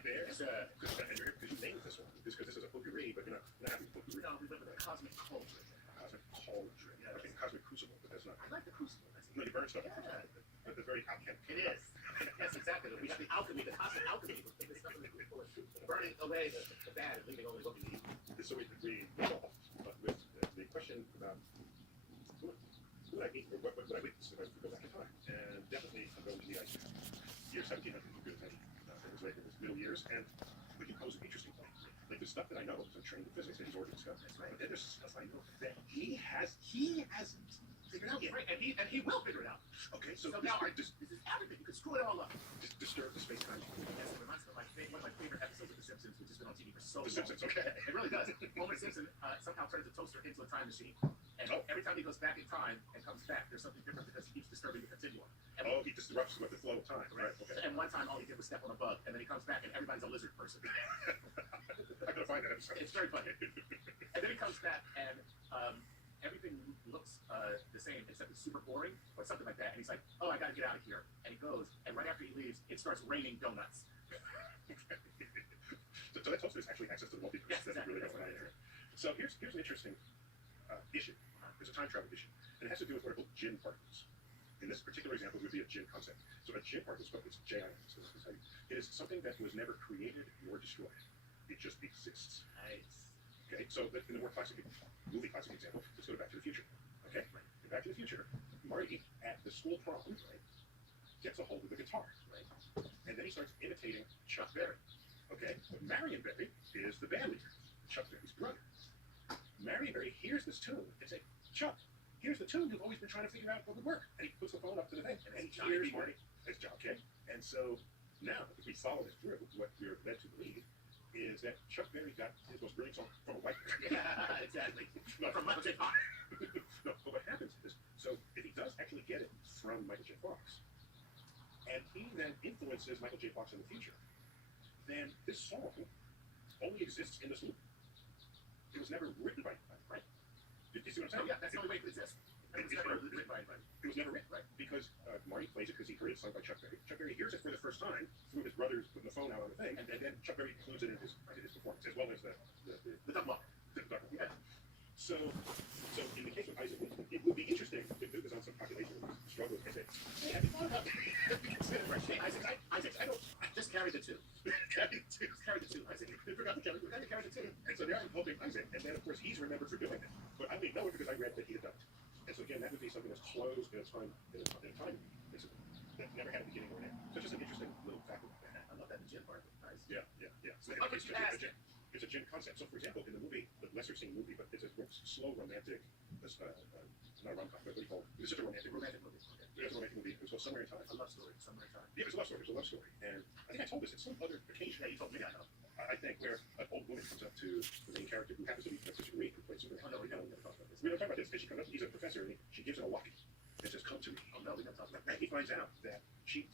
right there. Yes, because you named this one. Because this is a potpourri, but you're not having potpourri. No, we went with the cosmic cauldron. Cosmic cauldron. Yes. Okay, cosmic crucible, but that's not. I like the crucible. No, you burn stuff. Yeah. But it's very alchemical. It is. Yes, exactly. We have the alchemy, the cosmic alchemy. This stuff is burning away the bad and leaving only what we need. So we evolved with the question about who would I meet, or what would I witness if I could go back in time? And definitely I'm going to the year 1700 for good attention. It was middle years, and we can pose an interesting point. Like the stuff that I know, because I'm trained in physics and his origin stuff. That's right. But then there's stuff I know that he hasn't figured out yet. Right, and he will figure it out. Okay, so now this is everything. You can screw it all up. Disturb the space-time. Yes, it reminds me of one of my favorite episodes of The Simpsons, which has been on TV for so long. The Simpsons, okay. It really does. Homer Simpson somehow turns a toaster into a time machine. And every time he goes back in time and comes back, there's something different because he keeps disturbing the continuum. And he disrupts with the flow of time. Right, okay. And one time all he did was step on a bug, and then he comes back and everybody's a lizard person. I'm going to find that episode. It's very funny. And then he comes back and everything looks the same except it's super boring or something like that. And he's like, oh, I got to get out of here. And he goes, and right after he leaves, it starts raining donuts. So that toaster is actually access to the multiverse. Yes, exactly. Really so here's an interesting issue. There's a time travel issue. And it has to do with what are called gin particles. In this particular example, it would be a gin concept. So a gin particle, it's J-I-N, it is something that was never created nor destroyed. It just exists. Nice. Okay, so in the more classic movie classic example, let's go to Back to the Future. Okay, in Back to the Future, Marty at the school prom gets a hold of the guitar, and then he starts imitating Chuck Berry. Okay, but Marion Berry is the band leader, Chuck Berry's brother. Marion Berry hears this tune and says, Chuck, here's the tune you've always been trying to figure out what would work. And he puts the phone up to the thing, and he hears Marty. It's John, okay? And so now, if we follow this through, what we're led to believe is that Chuck Berry got his most brilliant song from a white man. Yeah, exactly. Not from Michael J. Fox. No, but what happens is, so if he does actually get it from Michael J. Fox, and he then influences Michael J. Fox in the future, then this song only exists in this loop. It was never written by him, right? You see what I'm saying? Yeah, that's the only way it exists. It was never written by anybody. It was never written, right? Because Marty plays it because he heard it sung by Chuck Berry. Chuck Berry hears it for the first time through his brothers putting the phone out on the thing, and then Chuck Berry includes it in his performance, as well as the duck walk. Yeah. So in the case of Isaac, it would be interesting if it was on some population struggle and say, hey, have you thought about Hey, Isaac, I just carried the two. carry Carry the two, Isaac. They forgot to carry the two. And so now I'm helping Isaac, and then of course he's remembered for doing it. But I may know it because I read that he had done it. And so again, that would be something that's closed in a time that never had a beginning or an end. So just an interesting little fact about that. I love that gin part. Nice. Yeah. So it's a gin concept. So for example, in the movie, the lesser seen movie, but it's a slow romantic, not a rom-com, but what do you call it? It's just a romantic movie. Okay. It's a romantic movie. It was called Somewhere in Time. A love story. Somewhere in time. Yeah, it was a love story. And I think I told this at some other occasion. Yeah, you told me. I know. I think where an old woman comes up to the main character who happens to be Princess Marie, who plays Superman. Oh, no, we never talked about this. We don't talk about this. And she comes up, he's a professor, and she gives him a locket. It says, come to me. Oh, no, we never talked about And that. he finds out that she's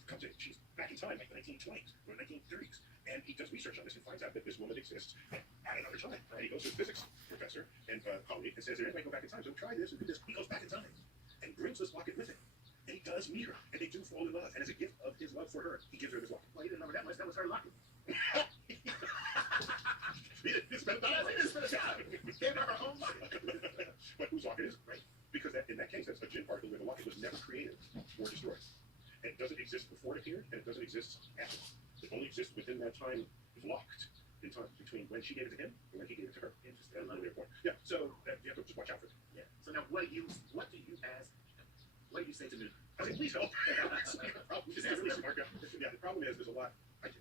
back in time, like the 1920s or 1930s. And he does research on this and finds out that this woman exists at another time. And he goes to his physics professor and colleague and says, there anybody go back in time? So try this and do this. He goes back in time and brings this locket with him. And he does meet her. And they do fall in love. And as a gift of his love for her, he gives her this locket. Well, you didn't know that much. That was her locket. He didn't spend time. Gave her her own locket. But whose locket is it, right? Because in that case, that's a gin particle where the locket was never created or destroyed. And it doesn't exist before it appeared, and it doesn't exist after. It only exists within that time. It's locked in time between when she gave it to him and when he gave it to her. Interesting. Yeah, so you have to just watch out for it. Yeah. So now, what do you say to me? I say, please help. Just ask me. Yeah, the problem is there's a lot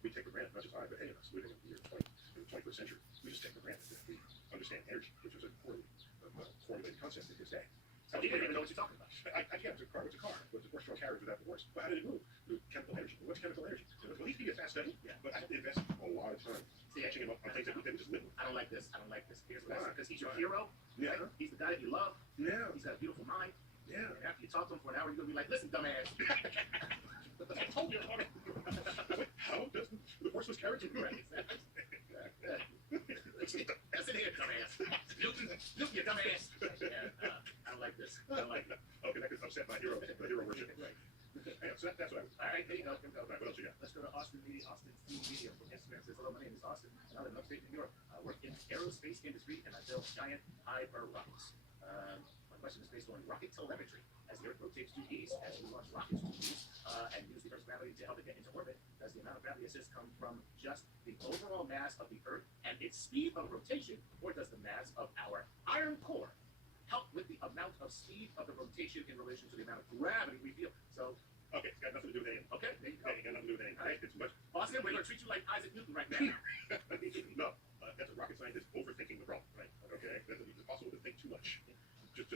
we take for granted, not just I, but any of us living in the year 20, in the 21st century. We just take for granted that we understand energy, which was a poorly formulated concept in his day. You don't even know what you're talking about. Yeah, it's a car. What's a car? What's a horse-drawn carriage without the horse? Well, how did it move? Through chemical energy. What's chemical energy? Well, it can be a fast study, but I have to invest a lot of time catching him up on things that we didn't just live with. I don't like this. Here's what I say. Because he's your hero. Yeah. Right? He's the guy that you love. Yeah. He's got a beautiful mind. Yeah. And after you talk to him for an hour, you're going to be like, listen, dumbass. I told you. How does the horse was carried to me? Right, exactly. That's it here, dumbass. Newton, you dumbass. Yeah, I don't like this. I don't like it. Okay, that could upset my hero worship. Right. So that's what I would. All right, there you go. What else you got? Let's go to Austin Media, Austin Food Media from Instagram. Says, hello, my name is Austin, and I live in upstate New York. I work in the aerospace industry, and I build giant hyper rockets. My question is based on rocket telemetry. As the Earth rotates due east, as we launch rockets due east, and use the Earth's gravity to help it get into orbit, does the amount of gravity assist come from just the overall mass of the Earth and its speed of rotation, or does the mass of our iron core help with the amount of speed of the rotation in relation to the amount of gravity we feel? So, Okay, it's got nothing to do with anything. okay, there you go. It's got nothing to do with anything. All right. It's much. Austin, we're going to treat you like Isaac Newton right now. No, that's a rocket scientist overthinking the problem, right? Okay, it's possible to think too much. Just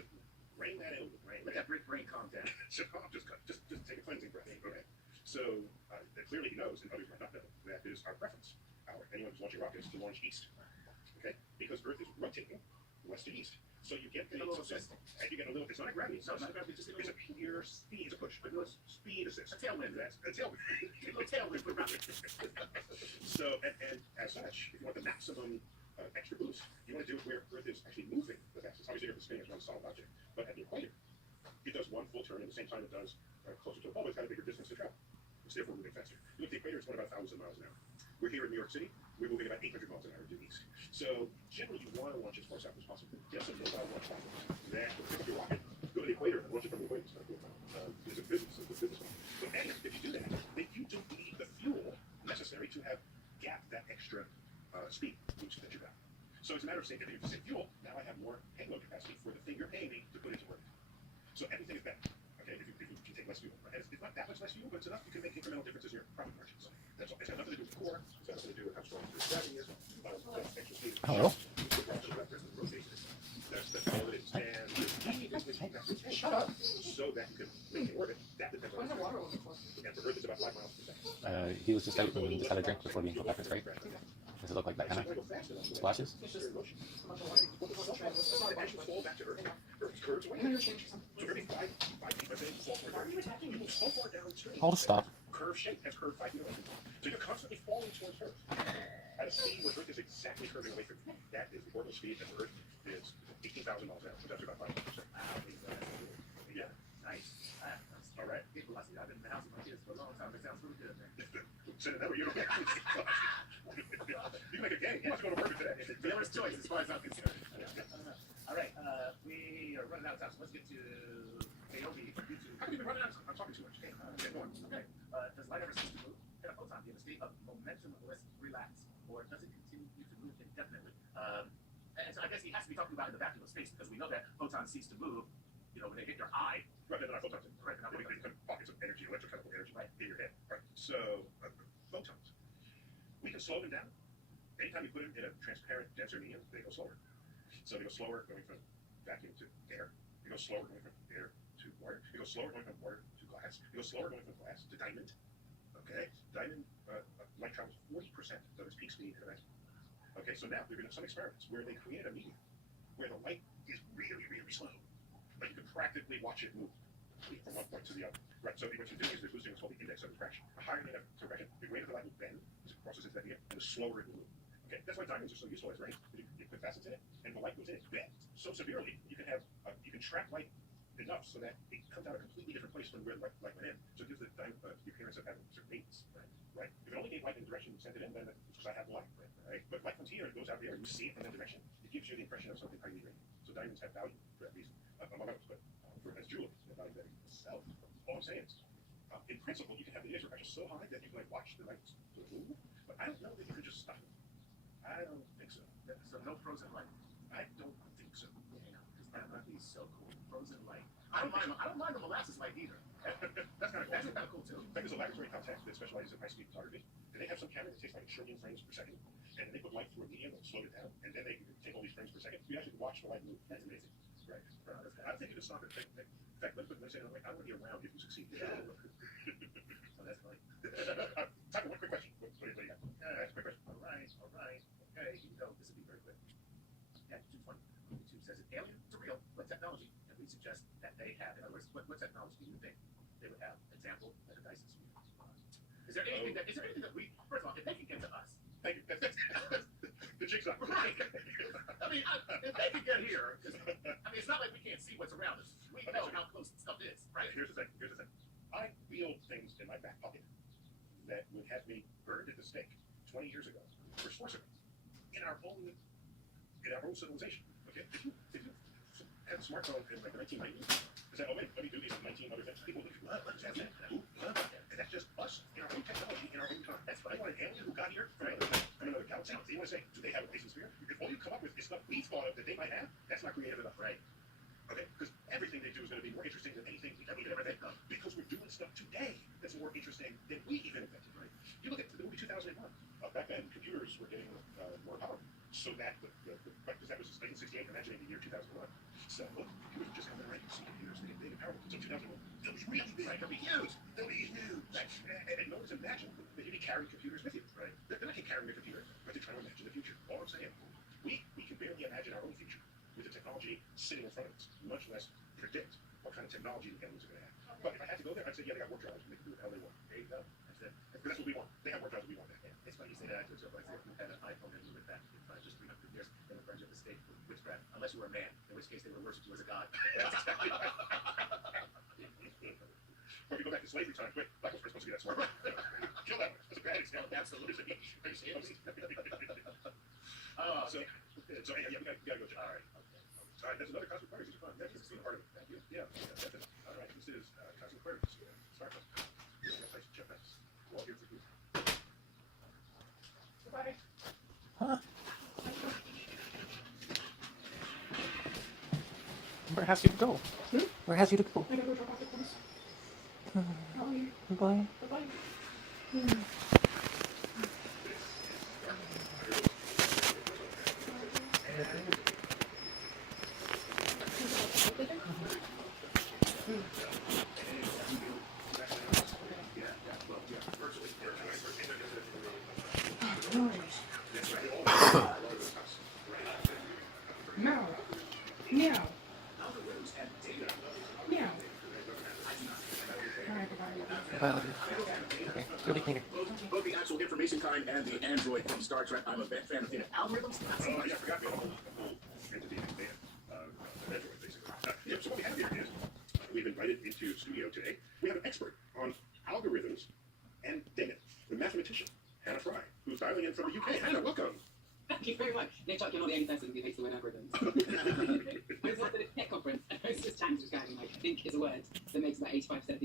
rein that in, right? Let that brick brain calm down. just take a cleansing breath. Okay. So clearly he knows, and others might not know, that is our preference. Anyone who's launching rockets to launch east. Okay, because Earth is rotating west to east. So you get A little assist. and you get a little. It's not a gravity. No, not gravity, just a It's little, a pure speed push. a little Speed assist. tailwind. That's a tailwind. A little tailwind for rockets. So, and as such, if you want the maximum extra boost, you want to do it where Earth is actually moving the fastest. Obviously, Earth is spinning as one solid object, but at the equator, it does one full turn at the same time it does closer to the pole. It's got a bigger distance to travel. It's therefore moving faster. You look at the equator, it's going about 1,000 miles an hour. We're here in New York City. We're moving about 800 miles an hour due east. So generally, you want to launch as far south as possible. Get some mobile launch platforms. That pick up your rocket, go to the equator, and launch it from the equator. It's not cool. It's a business one. So and if you do that, then you don't need the fuel necessary to have gap that extra speed boost that you got. So it's a matter of saying, if you say fuel, now I have more payload capacity for the thing you're paying me to put into orbit. So everything is better. Okay, if you can take less fuel. And it's not that much less fuel, but it's enough you can make incremental differences in your profit margins. That's all. It's got nothing to do with the core. It's got nothing to do with how strong your gravity is. Extra speed. Hello? That's all it is. And shut up. So that you can make it orbit. That depends on the and for Earth, it's about 5 miles per second. He was just out and just had a drink before being put back in straight. Does it look like that kind of splashes? As you fall back to Earth, Earth curves away. So every 5 feet, let's say, you fall toward Earth, you move so far downstream. I'll just stop. Curve shape has curved 5 feet away. So you're constantly falling towards Earth at a speed where Earth is exactly curving away from you. That is the orbital speed, and Earth is 18,000 miles an hour, so that's about 5%. Yeah. Nice. All right. People, I've been in the house with my kids for a long time. It sounds really good, man. Send it that way. You don't get you can make a game. You must go to work today. Dealer's choice, as far as I'm concerned. All right, we are running out of time, so let's get to AOB from YouTube. How can you be running out? I'm talking too much. Get going. Okay. Does light ever cease to move? Can a photon be in a state of momentumless relax, or does it continue to move indefinitely? And so I guess he has to be talking about in the vacuum of space, because we know that photons cease to move, you know, when they hit your eye. Right, they're not photons. Right, they're not They photons. become pockets of energy, electrochemical energy Right. in your head. Right. So, photons. We can slow them down. Anytime you put them in a transparent, denser medium, they go slower. So they go slower going from vacuum to air. They go slower going from air to water. They go slower going from water to glass. They go slower going from glass to diamond. Okay? Diamond, light travels 40% of its peak speed in a vacuum. Okay, so now there have been some experiments where they created a medium where the light is really, really slow. Like you can practically watch it move from one point to the other. Right, so what you're doing is they're boosting what's called the index of refraction. The higher the index of refraction, the greater the light will bend as it crosses into that medium, and the slower it will move. Okay, that's why diamonds are so useful as rays. You put facets in it, and the light goes in it bends so severely, you can have you can trap light enough so that it comes out a completely different place than where the light went in. So it gives the diamond the appearance of having certain radiance. Right? If it only gave light in the direction you sent it in, then it's because I have light. Right? But light comes here, it goes out there, and you see it from that direction. It gives you the impression of something highly radiant. So diamonds have value for that reason, among others, but for as jewelry, the value that itself. All I'm saying is, in principle, you can have the index refraction so high that you can like watch the light move, but I don't know that you can just stop it. I don't think so. So no frozen light. I don't think so. Yeah, that would be so cool. Frozen light. I don't mind the molasses light either. That's kind of cool. That's kind of cool too. In fact, there's a laboratory contact that specializes in high-speed photography, and they have some camera that takes like a trillion frames per second, and they put light through a medium and slow it down, and then they take all these frames per second. You actually watch the light move. That's amazing. Right. I'm thinking to stop it. In fact, let's say, I want to be around if you succeed. So that's funny. Time for one quick question. What do you got? That's a quick question. All right. Okay, here we go. This will be very quick. Yeah, 220. YouTube says, if aliens are real, what technology can we suggest that they have? In other words, what technology do you think they would have? Example, like a Dyson sphere. Is there anything that we, first of all, if they can get to us? Thank you. That's the jigsaw. Right. I mean, if they can get here, it's not like we can't see what's around us. We know how close stuff is, right? Here's the thing. I wield things in my back pocket that would have me burned at the stake 20 years ago for sorcery in our own civilization. Okay, if you have a smartphone in like the 1990s, and say, oh wait, let me do these 19 other things. People would be, what is that? And that's just us in our own technology, in our own time. That's what I want an alien who got here from another galaxy. You want to say, do they have a base sphere? If all you come up with is stuff we thought of that they might have, that's not creative enough, right? Okay, because everything they do is going to be more interesting than anything we could ever think of. Because we're doing stuff today that's more interesting than we even invented, right? You look at the movie 2001. Back then, computers were getting more powerful. So that, because that was 1968, imagining the year 2001. So, computers just got better, right? See, computers, they get big and powerful. So 2001, they'll be really big. Right, they'll be huge. They'll be huge. Right. And no one's imagined that you'd be carrying computers with you, right? They're not carrying a computer, but they're trying to imagine the future. All I'm saying, we can barely imagine our own future with the technology sitting in front of us, much less predict what kind of technology the aliens are going to have. But if I had to go there, I'd say, yeah, they got warp drives and they can do whatever they want. There you go. That's it. That's what we want. They have warp drives and we want that. Yeah. It's funny you say that. Actually, so like if you had an iPhone and you went back just 300 years, they would burn you at the stake for witchcraft, unless you were a man, in which case they would worship you as a god. That's exactly right. Or if you go back to slavery times, wait, black folks are supposed to be that smart. Kill that one. That's a bad example. Absolutely. So yeah, we gotta go. All right. All right, there's another Cosmic Aquarius. These are fun. Yeah, this is part of it. Thank you. Yeah, definitely. All right, this is Cosmic Aquarius. Start us. Check that. Well, here's the group. Goodbye. Huh? Where has you to go? Where has you to go? I gotta go drop off the clothes. Bye. Bye-bye. Meow. Meow. Meow. Bye, I love you. Okay, you'll be cleaner. Both the actual information kind and the android from Star Trek. I'm a big fan of the algorithms. Not so Oh, much. yeah, I forgot we have a whole entity in there. An android, basically. Yeah, so what we have here is we've invited into studio today. We have an expert on algorithms and data, the mathematician, Hannah Fry, who's dialing in from the UK. Hannah, welcome. Thank you very much. No, Chuck, you're not the only person who hates the word algorithms. I was at a tech conference, and I was just chatting to this guy, and like, think is a word that makes about 85% of